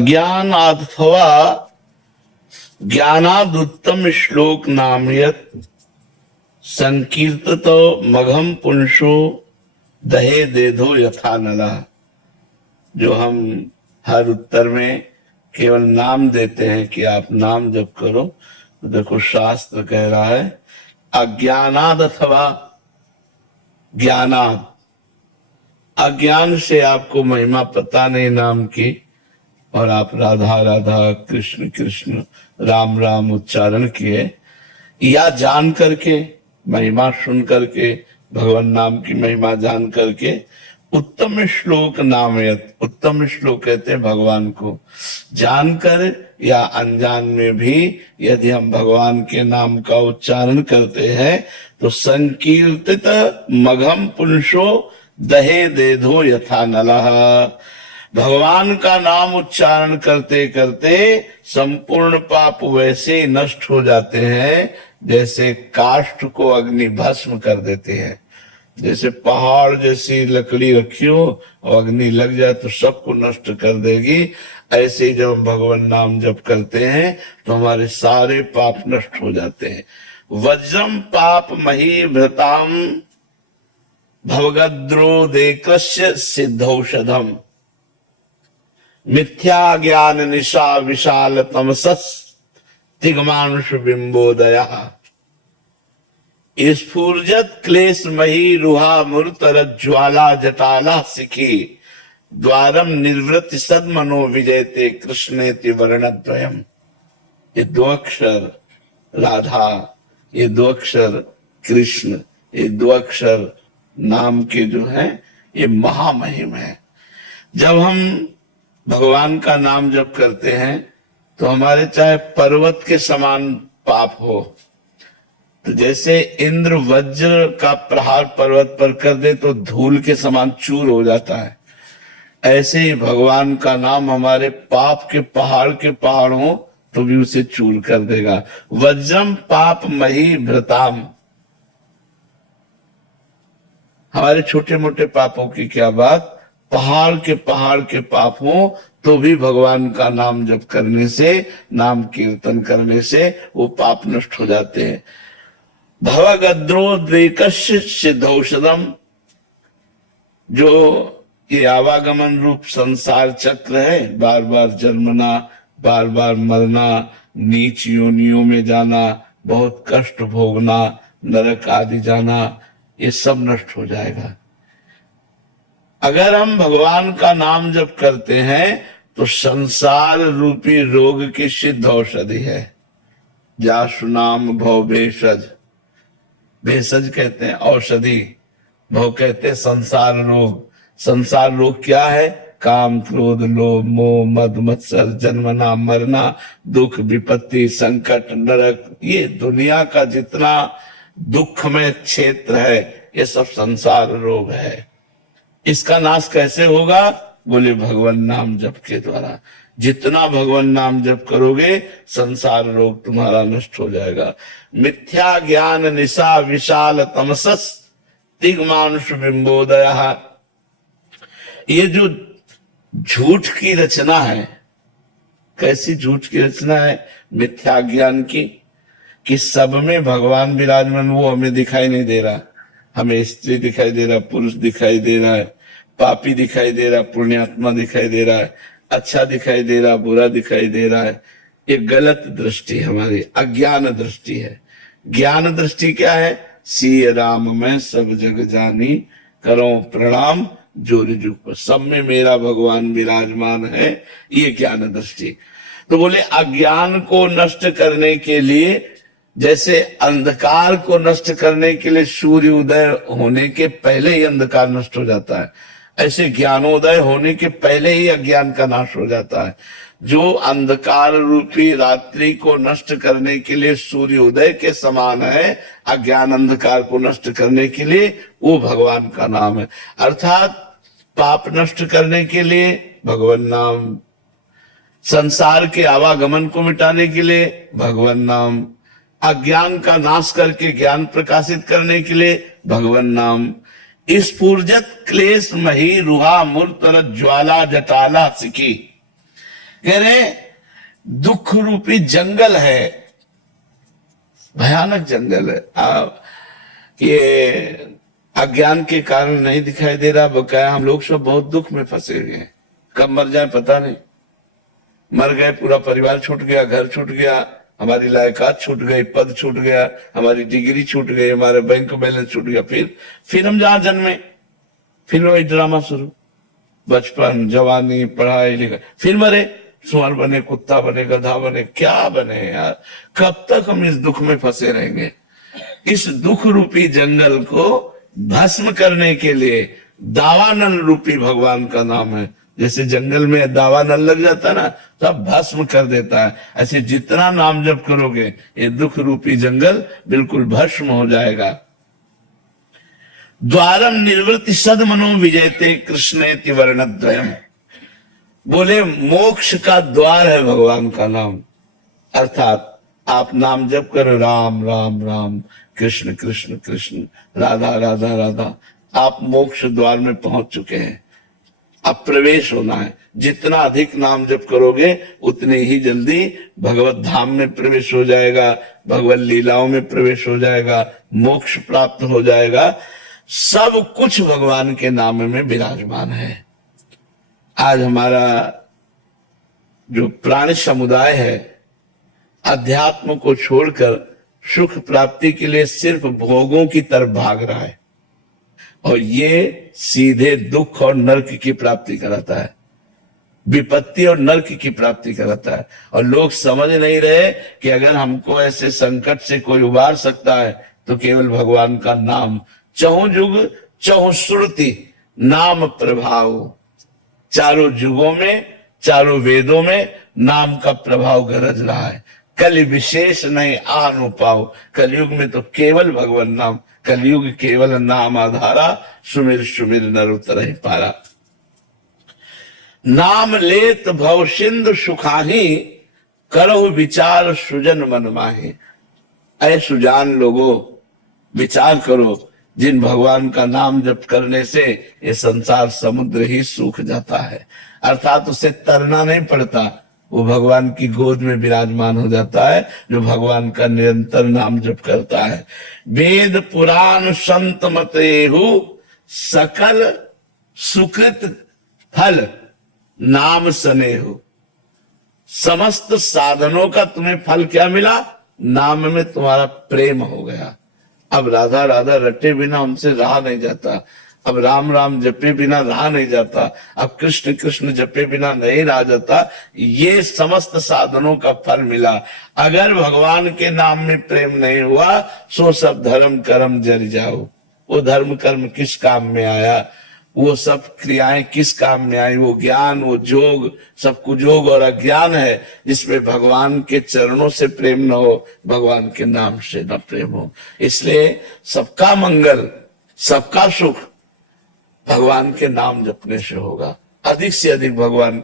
ज्ञान अथवा ज्ञानादुत्तम श्लोक नाम यत संकीर्तत मघम पुंसो दहे देधो यथा नला। जो हम हर उत्तर में केवल नाम देते हैं कि आप नाम जप करो, तो देखो शास्त्र कह रहा है अज्ञानाद अथवा ज्ञानाद। अज्ञान से आपको महिमा पता नहीं नाम की, और आप राधा राधा कृष्ण कृष्ण राम राम उच्चारण किए, या जान करके महिमा सुन करके भगवान नाम की महिमा जान करके उत्तम श्लोक नामयत। उत्तम श्लोक कहते हैं भगवान को। जानकर या अनजान में भी यदि हम भगवान के नाम का उच्चारण करते हैं तो संकीर्तित मघम पुंसो दहे देधो यथा नलः। भगवान का नाम उच्चारण करते करते संपूर्ण पाप वैसे नष्ट हो जाते हैं जैसे काष्ठ को अग्नि भस्म कर देते हैं। जैसे पहाड़ जैसी लकड़ी रखी हो और अग्नि लग जाए तो सबको नष्ट कर देगी। ऐसे ही जब हम भगवान नाम जप करते हैं तो हमारे सारे पाप नष्ट हो जाते हैं। वज्रम पाप मही भृताम भवगद्रो देकस्य सिद्धौषधम मिथ्या ज्ञान निशा विशाल तमसस तिग्मांशु बिंबोदया स्फूर्जत क्लेश मही रुहा मूर्तर ज्वाला जटाला सिखी द्वारम निर्वृत्ति सदमनो विजयते कृष्णेति वर्णद्वयम। ये दो अक्षर राधा, ये दो अक्षर कृष्ण, ये दो अक्षर नाम के जो है ये महामहिम है। जब हम भगवान का नाम जप करते हैं तो हमारे चाहे पर्वत के समान पाप हो, तो जैसे इंद्र वज्र का प्रहार पर्वत पर कर दे तो धूल के समान चूर हो जाता है, ऐसे ही भगवान का नाम हमारे पाप के पहाड़ हो तो भी उसे चूर कर देगा। वज्रम पाप मही भृताम। हमारे छोटे मोटे पापों की क्या बात, पहाड़ के पाप हो तो भी भगवान का नाम जप करने से, नाम कीर्तन करने से वो पाप नष्ट हो जाते हैं। भवगद्रो द्वेकस्य सिद्धौषधम। जो ये आवागमन रूप संसार चक्र है, बार बार जन्मना, बार बार मरना, नीच योनियों में जाना, बहुत कष्ट भोगना, नरक आदि जाना, ये सब नष्ट हो जाएगा अगर हम भगवान का नाम जप करते हैं। तो संसार रूपी रोग की सिद्ध औषधि है। जासु नाम भव भेषज, भेषज कहते हैं औषधि, भव कहते हैं संसार रोग। संसार रोग क्या है? काम क्रोध लोभ मोह मद मत्सर, जन्मना मरना, दुख विपत्ति संकट नरक, ये दुनिया का जितना दुखमय क्षेत्र है ये सब संसार रोग है। इसका नाश कैसे होगा? बोले भगवान नाम जप के द्वारा। जितना भगवान नाम जप करोगे संसार रोग तुम्हारा नष्ट हो जाएगा। मिथ्या ज्ञान निशा विशाल तमसस तिग्मांशु बिंबोदया। ये जो झूठ की रचना है, कैसी झूठ की रचना है? मिथ्या ज्ञान की, कि सब में भगवान विराजमान, वो हमें दिखाई नहीं दे रहा। हमें स्त्री दिखाई दे रहा, पुरुष दिखाई दे रहा है, पापी दिखाई दे रहा, पुण्यात्मा दिखाई दे रहा है, अच्छा दिखाई दे रहा, बुरा दिखाई दे रहा है। ये गलत दृष्टि हमारी अज्ञान दृष्टि है। ज्ञान दृष्टि क्या है? सी राम मैं सब जग जानी, करो प्रणाम जोरी जुग पर, सब में मेरा भगवान विराजमान है, ये ज्ञान दृष्टि। तो बोले अज्ञान को नष्ट करने के लिए, जैसे अंधकार को नष्ट करने के लिए सूर्य उदय होने के पहले ही अंधकार नष्ट हो जाता है, ऐसे ज्ञानोदय होने के पहले ही अज्ञान का नाश हो जाता है। जो अंधकार रूपी रात्रि को नष्ट करने के लिए सूर्य उदय के समान है, अज्ञान अंधकार को नष्ट करने के लिए वो भगवान का नाम है। अर्थात पाप नष्ट करने के लिए भगवान नाम, संसार के आवागमन को मिटाने के लिए भगवान नाम, अज्ञान का नाश करके ज्ञान प्रकाशित करने के लिए भगवान नाम। स्फूर्जत क्लेश मही रुहा मूर्तर ज्वाला जटाला सिखी। कह रहे दुख रूपी जंगल है, भयानक जंगल है। ये अज्ञान के कारण नहीं दिखाई दे रहा, बकाया हम लोग सब बहुत दुख में फंसे हुए हैं। कब मर जाए पता नहीं। मर गए, पूरा परिवार छूट गया, घर छूट गया, हमारी लायकात छूट गई, पद छूट गया, हमारी डिग्री छूट गई, हमारे बैंक बैलेंस छूट गया। फिर हम जहां जन्मे, फिर वही ड्रामा शुरू, बचपन, जवानी, पढ़ाई लिखाई, फिर मरे, सुअर बने, कुत्ता बने, गधा बने, क्या बने यार। कब तक हम इस दुख में फंसे रहेंगे। इस दुख रूपी जंगल को भस्म करने के लिए दावानल रूपी भगवान का नाम है। जैसे जंगल में दावानल लग जाता ना, तब भस्म कर देता है। ऐसे जितना नाम जप करोगे ये दुख रूपी जंगल बिल्कुल भस्म हो जाएगा। द्वारम निर्वृत्ति सदमनो विजयते कृष्णेति वर्णद्वयम। बोले मोक्ष का द्वार है भगवान का नाम। अर्थात आप नाम जप करो, राम राम राम, कृष्ण कृष्ण कृष्ण, राधा राधा राधा, आप मोक्ष द्वार में पहुंच चुके हैं। अब प्रवेश होना है। जितना अधिक नाम जप करोगे उतने ही जल्दी भगवत धाम में प्रवेश हो जाएगा, भगवत लीलाओं में प्रवेश हो जाएगा, मोक्ष प्राप्त हो जाएगा। सब कुछ भगवान के नाम में विराजमान है। आज हमारा जो प्राणी समुदाय है अध्यात्म को छोड़कर सुख प्राप्ति के लिए सिर्फ भोगों की तरफ भाग रहा है, और ये सीधे दुख और नरक की प्राप्ति कराता है, विपत्ति और नरक की प्राप्ति कराता है। और लोग समझ नहीं रहे कि अगर हमको ऐसे संकट से कोई उबार सकता है तो केवल भगवान का नाम। चहुं जुग चहुं श्रुति नाम प्रभाव। चारों जुगों में, चारों वेदों में नाम का प्रभाव गरज रहा है। कलि विशेष नहीं आनु पाओ। कलयुग में तो केवल भगवान नाम, कलयुग केवल नाम आधारा, सुमिर सुमिर नर उतरहि पारा। नाम लेत भव सिंधु सुखाही, करो विचार सुजन मन माही। ऐ सुजान लोगो, विचार करो, जिन भगवान का नाम जप करने से ये संसार समुद्र ही सूख जाता है। अर्थात उसे तरना नहीं पड़ता, वो भगवान की गोद में विराजमान हो जाता है जो भगवान का निरंतर नाम जप करता है। वेद पुराण संत मतेहु, सकल सुकृत फल नाम सनेहु। समस्त साधनों का तुम्हें फल क्या मिला? नाम में तुम्हारा प्रेम हो गया। अब राधा राधा रटे बिना हमसे रहा नहीं जाता, अब राम राम जपे बिना रहा नहीं जाता, अब कृष्ण कृष्ण जपे बिना नहीं रहा जाता। ये समस्त साधनों का फल मिला। अगर भगवान के नाम में प्रेम नहीं हुआ सो सब धर्म कर्म जर जाओ। वो धर्म कर्म किस काम में आया, वो सब क्रियाएं किस काम में आई, वो ज्ञान, वो जोग सब कुजोग और अज्ञान है जिसमें भगवान के चरणों से प्रेम न हो, भगवान के नाम से न प्रेम हो। इसलिए सबका मंगल, सबका सुख भगवान के नाम जपने से होगा। अधिक से अधिक भगवान